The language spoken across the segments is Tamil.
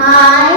哎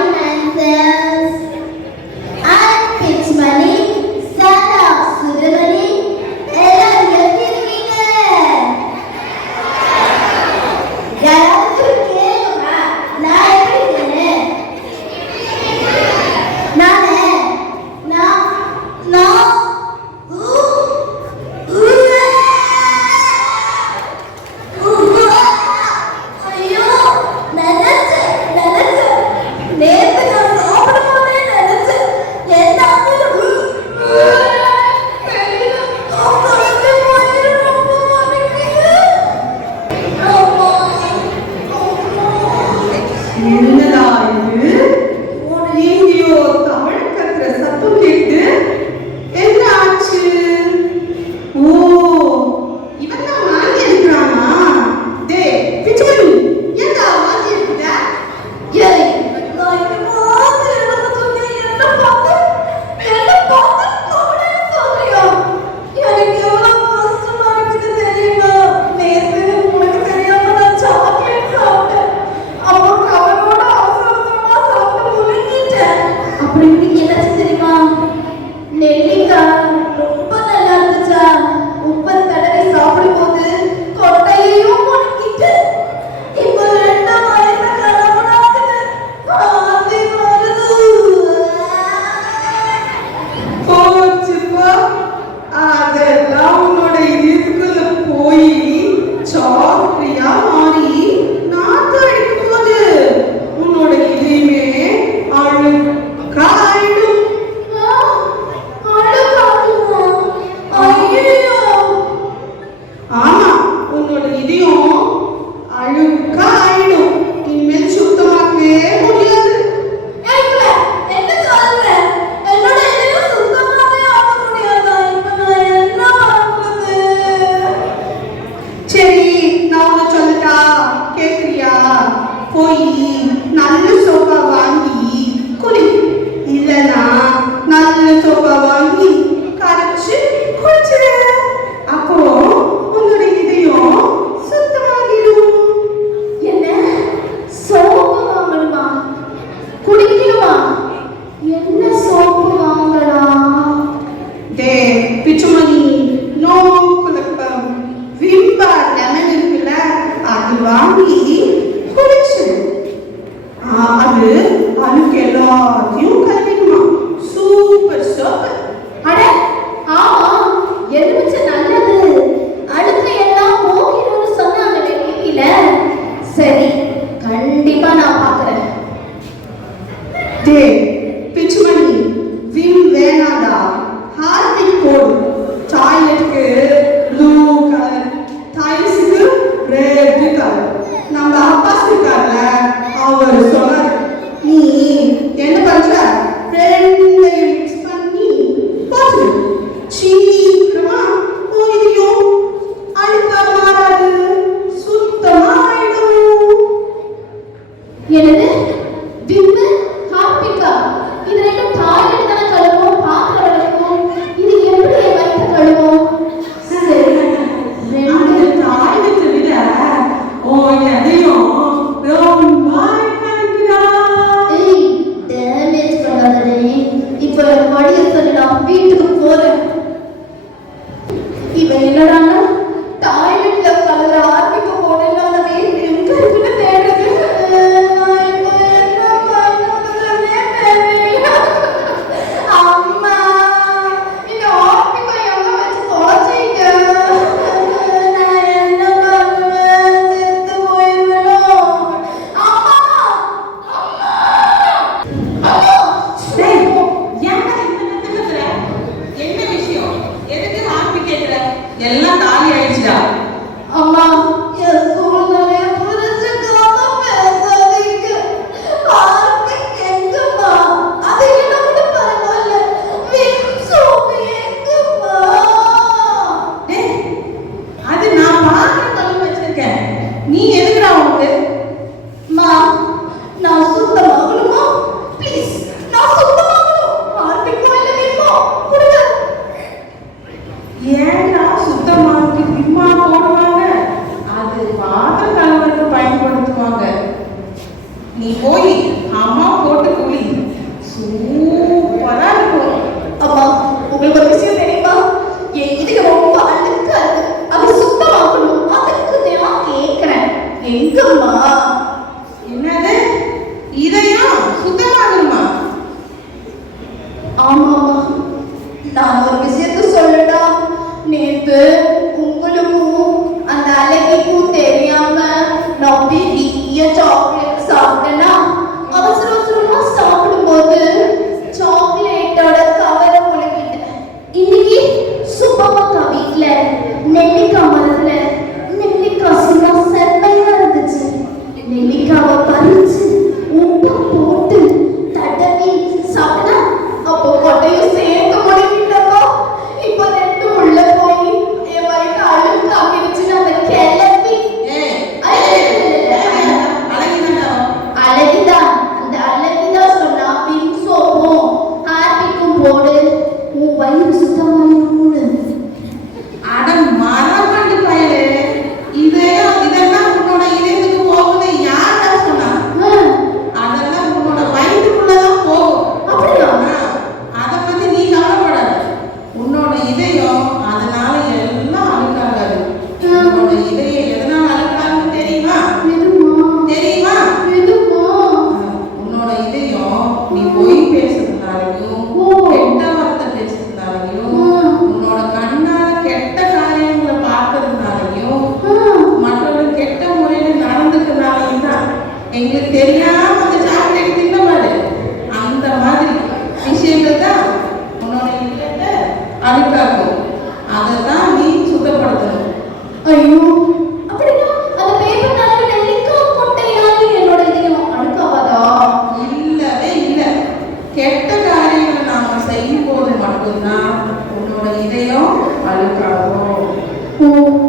您干嘛？நான் உன்னோட இதயம் அழுக்காகும்.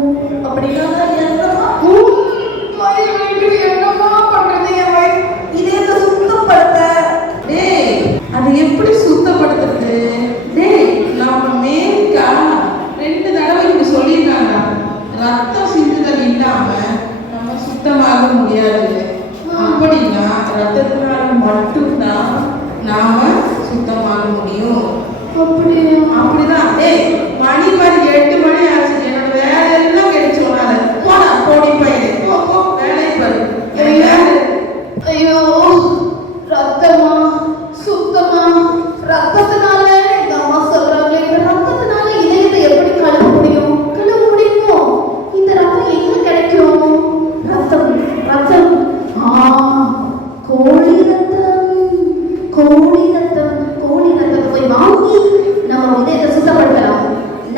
கோடி ரத்தம் கோடி ரத்தம் போய் வாங்கி நம்ம இதயத்தை சுத்தப்படுத்தலாம்.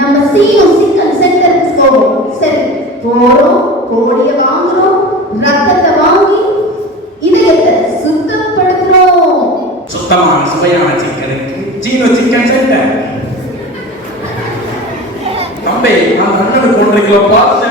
நம்ம செய்யும் சிக்கல் சென்டருக்கு சரி போறோம் கோடிய வாங்குறோம் ரத்தத்தை வாங்கி இதயத்தை சுத்தப்படுத்துறோம். சுத்தமான சுவையான சிக்கனுக்கு ஜீனோ சிக்கன் சென்டர். தம்பி நான் அண்ணனுக்கு ஒன்றரை கிலோ பார்த்து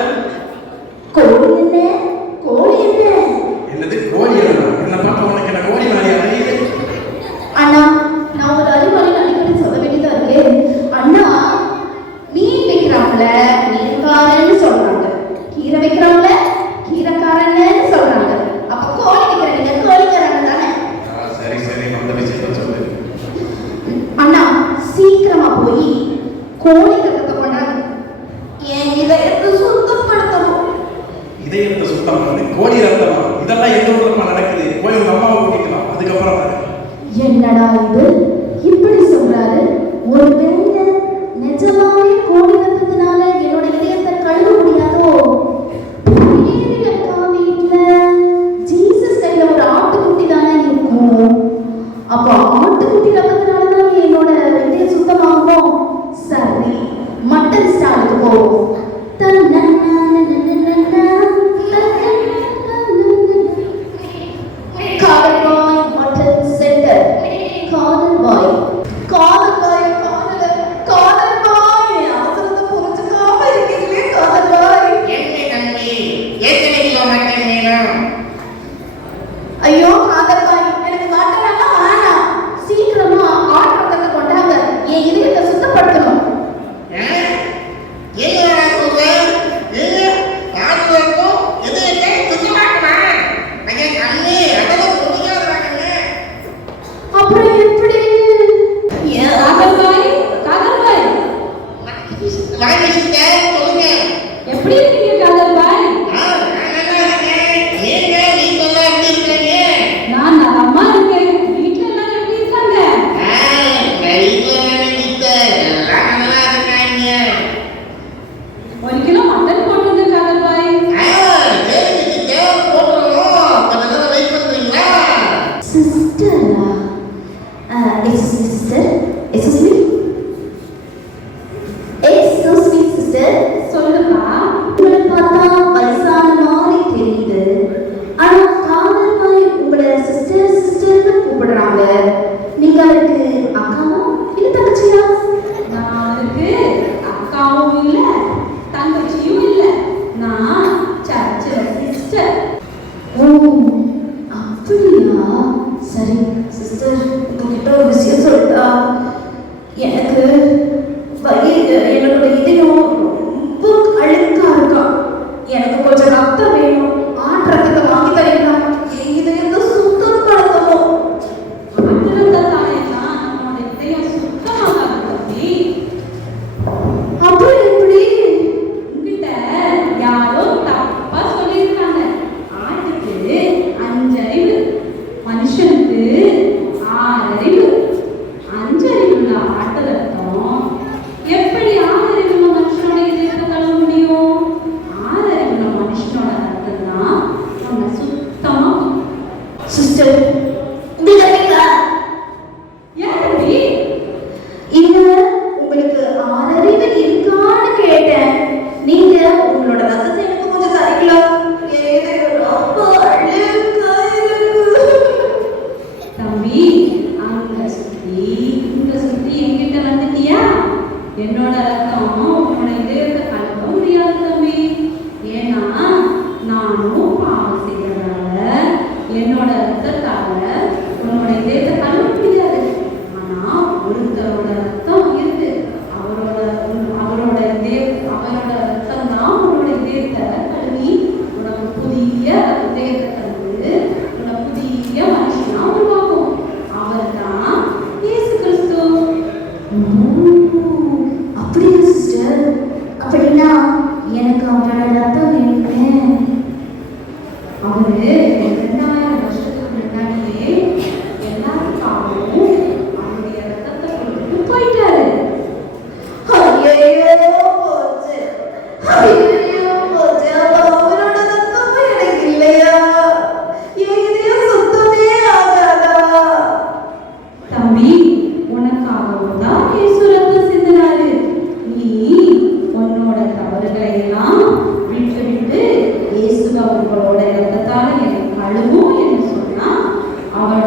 ¿Por qué no mantén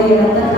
也能得。